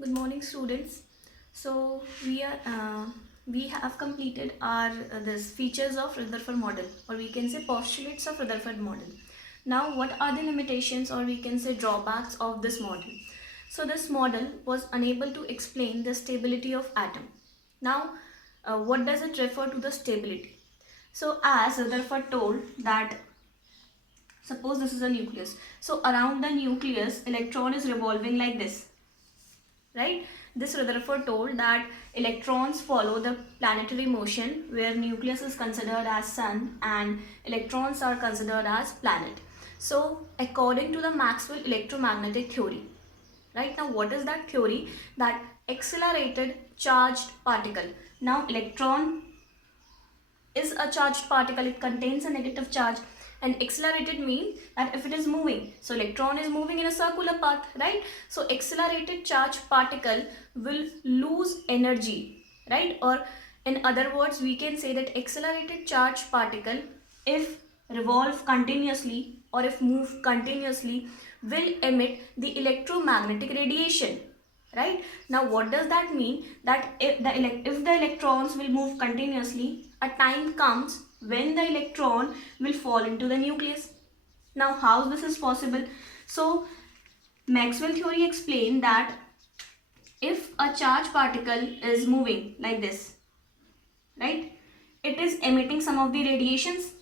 Good morning, students. So we have completed our this features of Rutherford model, or we can say postulates of Rutherford model. Now, what are the limitations, or we can say drawbacks of this model? So this model was unable to explain the stability of atom. Now, what does it refer to the stability? So as Rutherford told that suppose this is a nucleus. So around the nucleus, electron is revolving like this, right? This Rutherford told that electrons follow the planetary motion where nucleus is considered as sun and electrons are considered as planet. So according to the Maxwell electromagnetic theory, right, now what is that theory? That accelerated charged particle. Now electron is a charged particle, it contains a negative charge, and accelerated means that if it is moving, so electron is moving in a circular path, right? So accelerated charged particle will lose energy, right? Or in other words, we can say that accelerated charged particle, if revolve continuously or if move continuously, will emit the electromagnetic radiation, right? Now what does that mean? That if the electrons will move continuously, a time comes when the electron will fall into the nucleus. Now how this is possible? So Maxwell theory explained that if a charged particle is moving like this, right, it is emitting some of the radiations.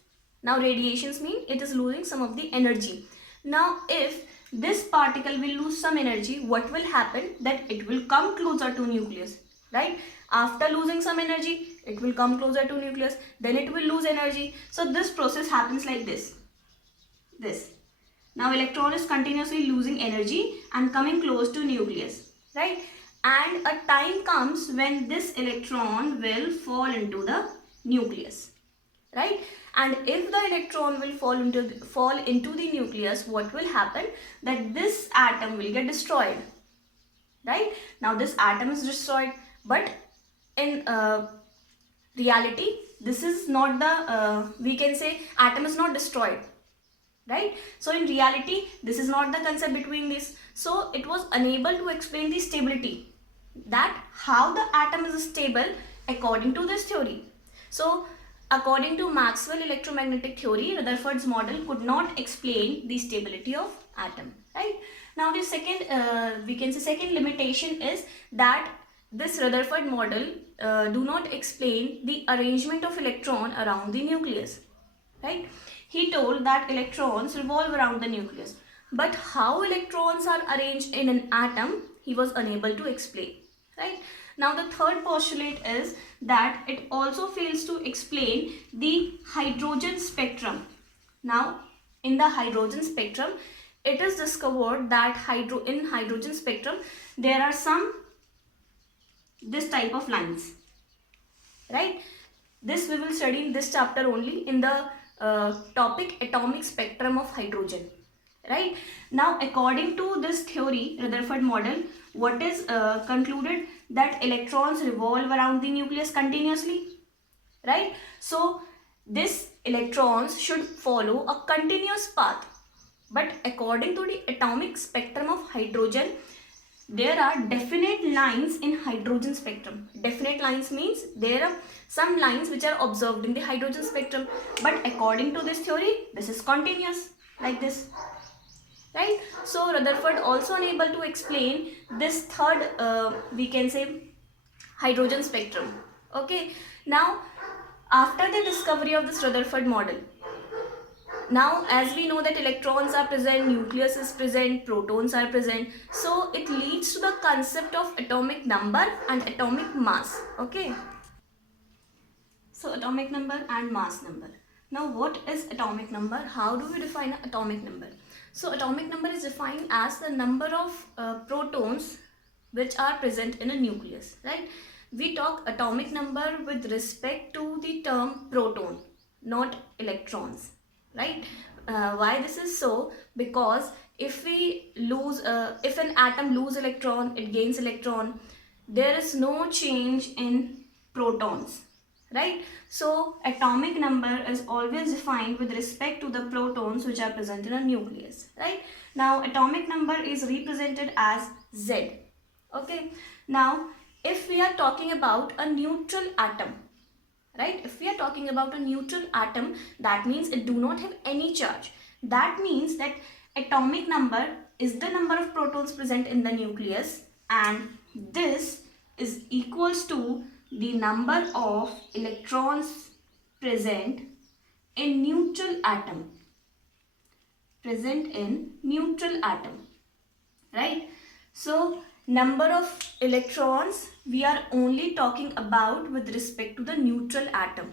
Now radiations mean it is losing some of the energy. Now if this particle will lose some energy, what will happen? That it will come closer to nucleus, right? After losing some energy, it will come closer to nucleus, then it will lose energy. So this process happens like this. Now electron is continuously losing energy and coming close to nucleus, right? And a time comes when this electron will fall into the nucleus, right? And if the electron will fall into the nucleus, what will happen? That this atom will get destroyed, right? Now this atom is destroyed, but in reality, this is not the we can say atom is not destroyed, right? So in reality, this is not the concept between this. So it was unable to explain the stability, that how the atom is stable according to this theory. So according to Maxwell electromagnetic theory, Rutherford's model could not explain the stability of atom, right? Now the second we can say second limitation is that this Rutherford model do not explain the arrangement of electron around the nucleus, right? He told that electrons revolve around the nucleus, but how electrons are arranged in an atom, he was unable to explain, right? Now the third postulate is that it also fails to explain the hydrogen spectrum. Now in the hydrogen spectrum, it is discovered that in hydrogen spectrum there are some this type of lines, right? This we will study in this chapter only in the topic atomic spectrum of hydrogen, right? Now according to this theory, Rutherford model, what is concluded? That electrons revolve around the nucleus continuously, right? So this electrons should follow a continuous path, but according to the atomic spectrum of hydrogen, there are definite lines in hydrogen spectrum. Definite lines means there are some lines which are observed in the hydrogen spectrum, but according to this theory, this is continuous like this, right? So Rutherford also unable to explain this third we can say hydrogen spectrum. Okay, now after the discovery of this Rutherford model, now as we know that electrons are present, nucleus is present, protons are present, so it leads to the concept of atomic number and atomic mass. Okay, so atomic number and mass number. Now what is atomic number? How do we define an atomic number? So atomic number is defined as the number of protons which are present in a nucleus, right? We talk atomic number with respect to the term proton, not electrons, right? Why this is so? Because if we lose if an atom lose electron, it gains electron, there is no change in protons, right? So atomic number is always defined with respect to the protons which are present in a nucleus, right? Now atomic number is represented as Z. Okay, now if we are talking about a neutral atom, right, if we are talking about a neutral atom, that means it do not have any charge. That means that atomic number is the number of protons present in the nucleus, and this is equals to the number of electrons present in neutral atom, right? So number of electrons we are only talking about with respect to the neutral atom.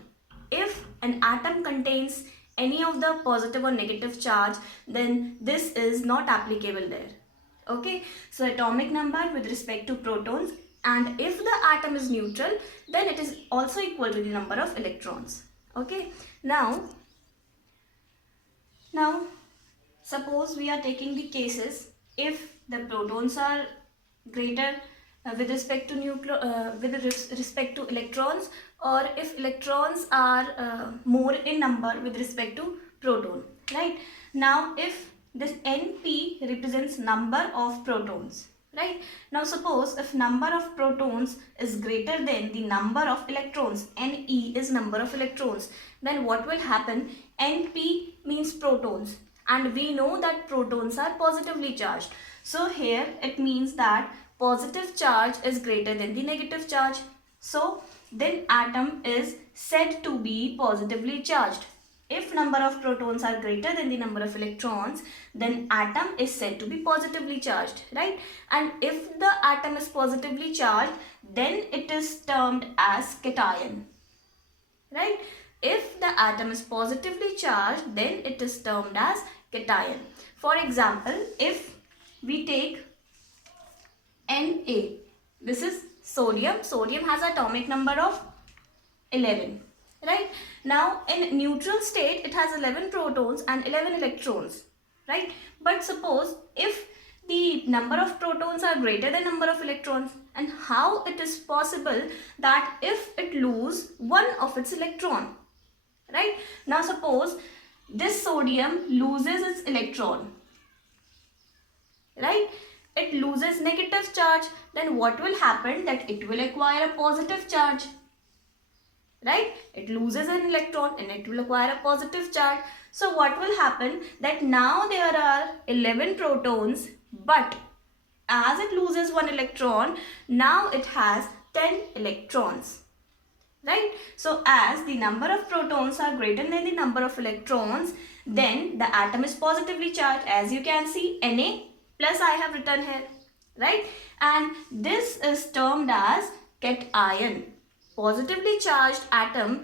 If an atom contains any of the positive or negative charge, then this is not applicable there. Okay, so atomic number with respect to protons, and if the atom is neutral, then it is also equal to the number of electrons. Okay, now suppose we are taking the cases if the protons are greater with respect to respect to electrons, or if electrons are more in number with respect to proton, right? Now if this Np represents number of protons, right? Now suppose if number of protons is greater than the number of electrons, Ne is number of electrons, then what will happen? Np means protons, and we know that protons are positively charged. So here it means that positive charge is greater than the negative charge. So then atom is said to be positively charged. If number of protons are greater than the number of electrons, then atom is said to be positively charged, right? And if the atom is positively charged, then it is termed as cation, right? If the atom is positively charged, then it is termed as cation. For example, if we take Na, this is sodium. Sodium has atomic number of 11, right? Now in neutral state it has 11 protons and 11 electrons, right? But suppose if the number of protons are greater than number of electrons, and how it is possible that if it lose one of its electron, right? Now suppose this sodium loses its electron, right? It loses negative charge, then what will happen? That it will acquire a positive charge, right? It loses an electron and it will acquire a positive charge. So what will happen? That now there are 11 protons, but as it loses one electron, now it has 10 electrons, right? So as the number of protons are greater than the number of electrons, then the atom is positively charged. As you can see, Na plus I have written here, right? And this is termed as cation. Positively charged atom,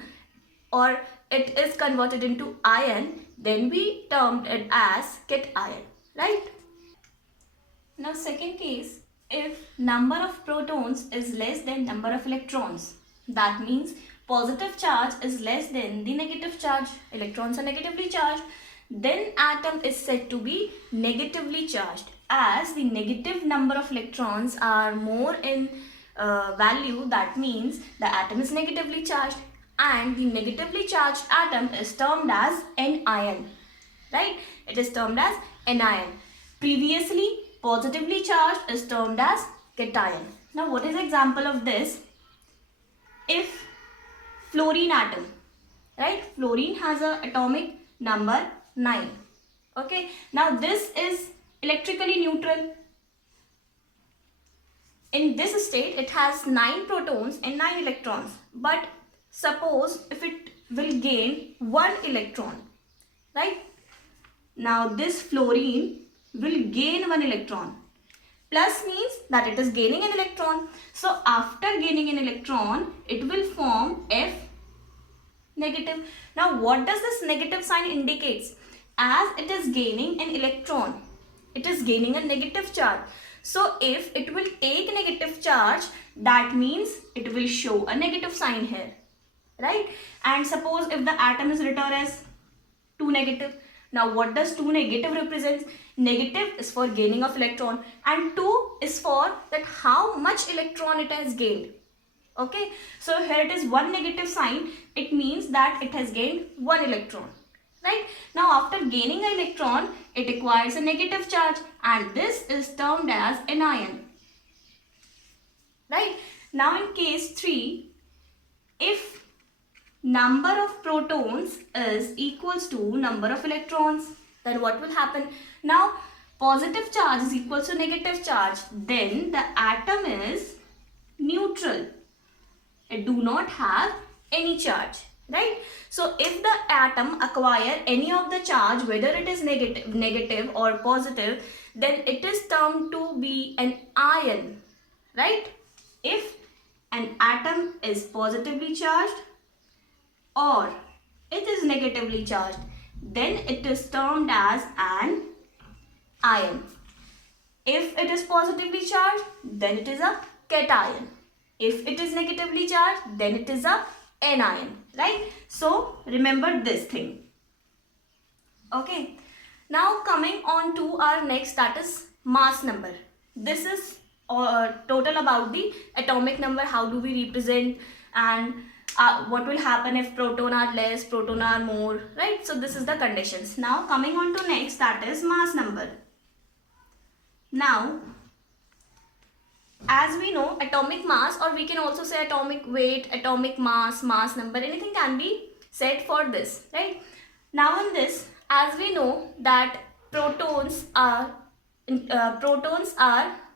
or it is converted into ion, then we termed it as cation, right? Now second case, if number of protons is less than number of electrons, that means positive charge is less than the negative charge, electrons are negatively charged, then atom is said to be negatively charged, as the negative number of electrons are more in value. That means the atom is negatively charged, and the negatively charged atom is termed as anion, right? It is termed as anion. Previously positively charged is termed as cation. Now what is the example of this? If fluorine atom, right? Fluorine has a atomic number 9. Okay, now this is electrically neutral. In this state it has 9 protons and 9 electrons, but suppose if it will gain 1 electron, right? Now this fluorine will gain 1 electron. Plus means that it is gaining an electron. So after gaining an electron, it will form F negative. Now what does this negative sign indicates? As it is gaining an electron, it is gaining a negative charge. So if it will take negative charge, that means it will show a negative sign here, right? And suppose if the atom is written as 2 negative. Now what does 2 negative represents? Negative is for gaining of electron, and 2 is for that how much electron it has gained. Okay, so here it is 1 negative sign. It means that it has gained 1 electron, right? Now after gaining an electron, it acquires a negative charge, and this is termed as anion. right? Now in case 3, if number of protons is equals to number of electrons, then what will happen? Now positive charge is equals to negative charge, then the atom is neutral. It do not have any charge, right? So if the atom acquire any of the charge, whether it is negative or positive, then it is termed to be an ion, right? If an atom is positively charged or it is negatively charged, then it is termed as an ion. If it is positively charged, then it is a cation. If it is negatively charged, then it is a anion, right? So remember this thing. Okay. Now coming on to our next, that is mass number. This is total about the atomic number, how do we represent, and what will happen if proton are less, proton are more, right? So this is the conditions. Now coming on to next, that is mass number. Now as we know, atomic mass, or we can also say atomic weight, atomic mass, mass number, anything can be said for this, right? Now in this, as we know that protons are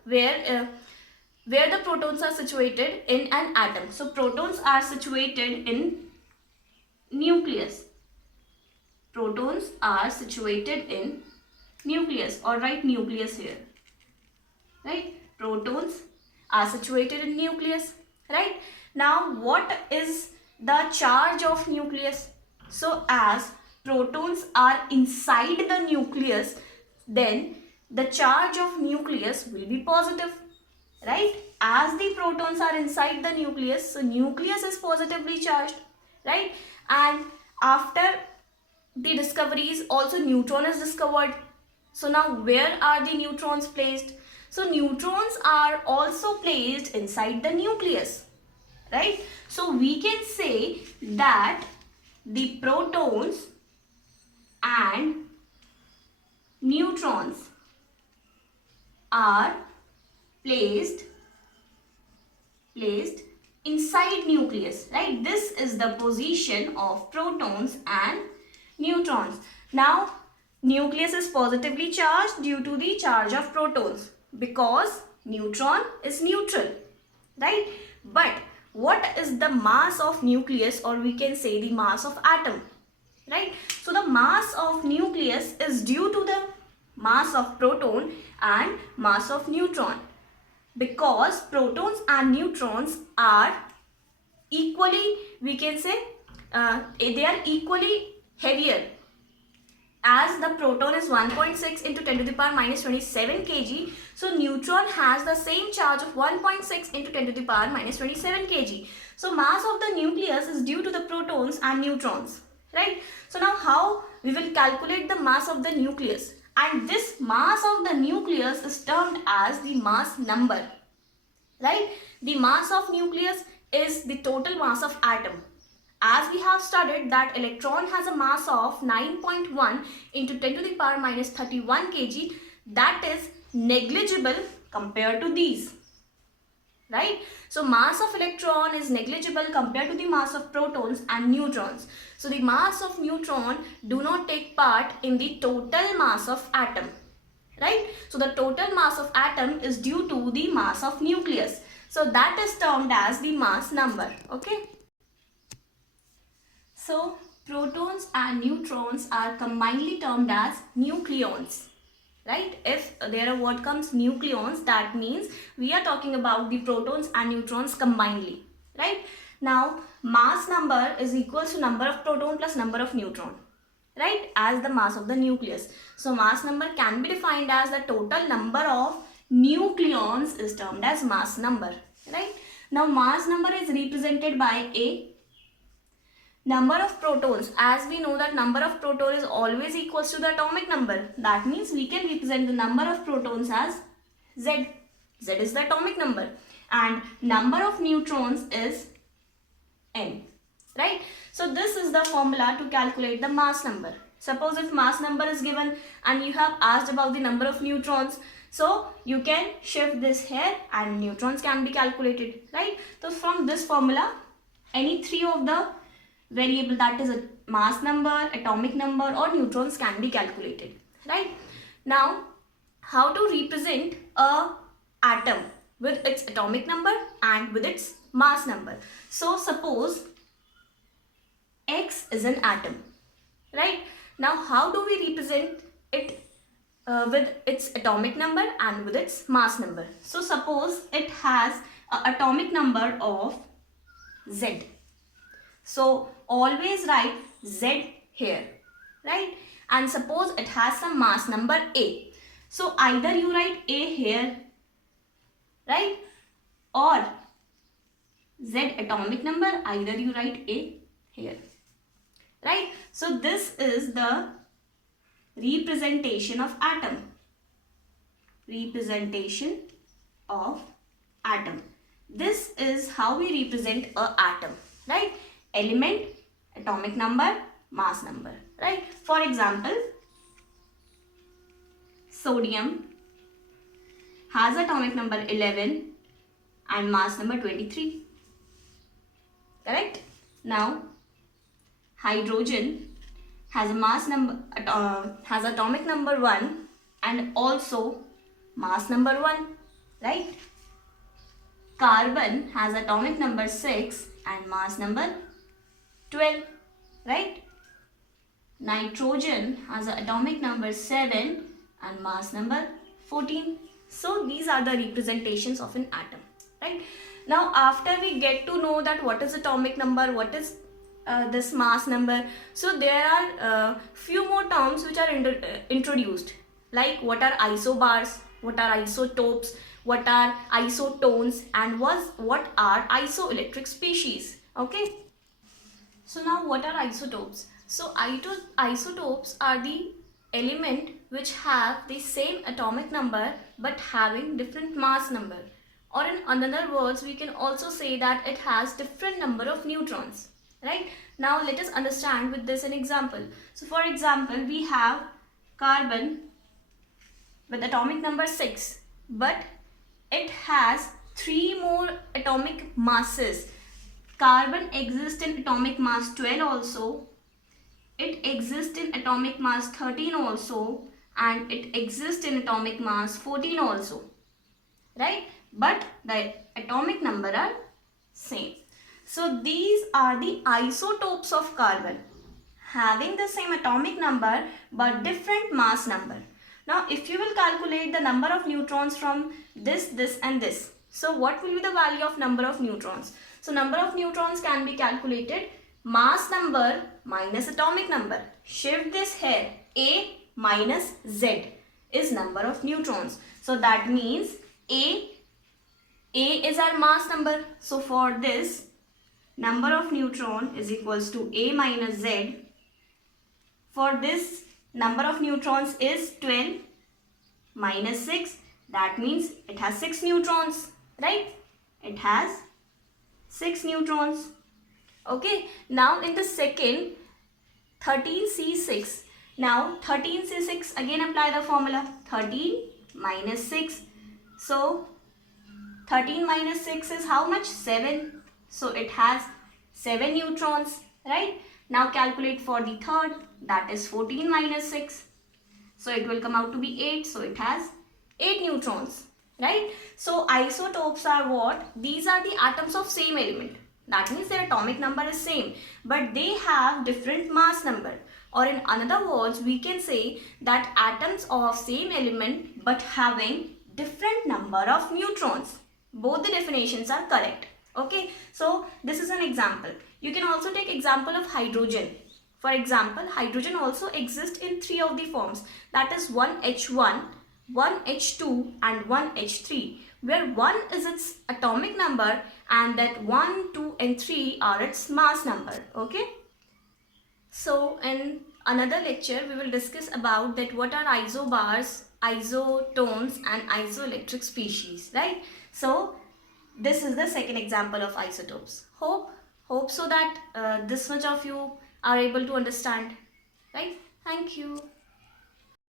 where the protons are situated in an atom. So protons are situated in nucleus. Protons are situated in nucleus, or write nucleus here, right? Protons are situated in nucleus, right? Now what is the charge of nucleus? So as protons are inside the nucleus, then the charge of nucleus will be positive, right? As the protons are inside the nucleus, so nucleus is positively charged, right? And after the discoveries, also neutron is discovered. So now where are the neutrons placed? So neutrons are also placed inside the nucleus, right? So we can say that the protons and neutrons are placed inside nucleus, right? This is the position of protons and neutrons. Now nucleus is positively charged due to the charge of protons, because neutron is neutral, right? But what is the mass of nucleus, or we can say the mass of atom, right? So the mass of nucleus is due to the mass of proton and mass of neutron, because protons and neutrons are equally, we can say they are equally heavier. As the proton is 1.6 into 10 to the power minus 27 kg, so neutron has the same charge of 1.6 into 10 to the power minus 27 kg. So mass of the nucleus is due to the protons and neutrons, right? So now how we will calculate the mass of the nucleus? And this mass of the nucleus is termed as the mass number, right? The mass of nucleus is the total mass of atom. As we have studied that electron has a mass of 9.1 into 10 to the power minus 31 kg, that is negligible compared to these, right? So mass of electron is negligible compared to the mass of protons and neutrons. So the mass of neutron do not take part in the total mass of atom, right? So the total mass of atom is due to the mass of nucleus. So that is termed as the mass number, okay? So protons and neutrons are combinedly termed as nucleons, right? If there a word comes nucleons, that means we are talking about the protons and neutrons combinedly, right? Now mass number is equals to number of proton plus number of neutron, right, as the mass of the nucleus. So mass number can be defined as the total number of nucleons is termed as mass number, right? Now mass number is represented by A. Number of protons, as we know that number of proton is always equals to the atomic number. That means we can represent the number of protons as Z. Z is the atomic number. And number of neutrons is N, right? So this is the formula to calculate the mass number. Suppose if mass number is given and you have asked about the number of neutrons. So you can shift this here and neutrons can be calculated, right? So from this formula, any three of the variable, that is a mass number, atomic number or neutrons, can be calculated, right? Now, how to represent a atom with its atomic number and with its mass number. So suppose X is an atom, right? Now how do we represent it with its atomic number and with its mass number? So suppose it has an atomic number of Z. So always write Z here, right? And suppose it has some mass number A. So either you write A here, right? Or Z atomic number, either you write A here, right? So this is the representation of atom. Representation of atom. This is how we represent a atom, right? Element, atomic number, mass number, right? For example, sodium has atomic number 11 and mass number 23. Correct? Now, hydrogen has a mass number, has atomic number 1 and also mass number 1, right? Carbon has atomic number 6 and mass number 12, right? Nitrogen has an atomic number 7 and mass number 14. So these are the representations of an atom, right? Now after we get to know that what is atomic number, what is this mass number, so there are few more terms which are introduced, like what are isobars, what are isotopes, what are isotones, and what are isoelectric species. Okay, so now what are isotopes? So isotopes are the element which have the same atomic number but having different mass number, or in other words we can also say that it has different number of neutrons, right? Now let us understand with this an example. So for example, we have carbon with atomic number 6, but it has 3 more atomic masses. Carbon exists in atomic mass 12 also, it exists in atomic mass 13 also, and it exists in atomic mass 14 also, right? But the atomic number are same. So these are the isotopes of carbon, having the same atomic number but different mass number. Now if you will calculate the number of neutrons from this, this and this, so what will be the value of number of neutrons? So number of neutrons can be calculated mass number minus atomic number. Shift this here, A minus Z is number of neutrons. So that means A is our mass number. So for this, number of neutron is equals to A minus Z. For this, number of neutrons is 12 minus 6. That means it has 6 neutrons, right? It has 6 neutrons. Okay, now in the second, 13C6. Now 13C6, again apply the formula, 13 minus 6. So 13 minus 6 is how much? 7. So it has 7 neutrons, right? Now calculate for the third, that is 14 minus 6. So it will come out to be 8. So it has 8 neutrons, right? So isotopes are what? These are the atoms of same element. That means their atomic number is same, but they have different mass number. Or in other words, we can say that atoms of same element but having different number of neutrons. Both the definitions are correct. Okay, so this is an example. You can also take example of hydrogen. For example, hydrogen also exists in 3 of the forms, that is 1H1, 1H2 and 1H3, where 1 is its atomic number and that 1, 2 and 3 are its mass number. Okay, so in another lecture we will discuss about that what are isobars, isotones and isoelectric species, right? So this is the second example of isotopes. Hope so that this much of you are able to understand, right? Thank you.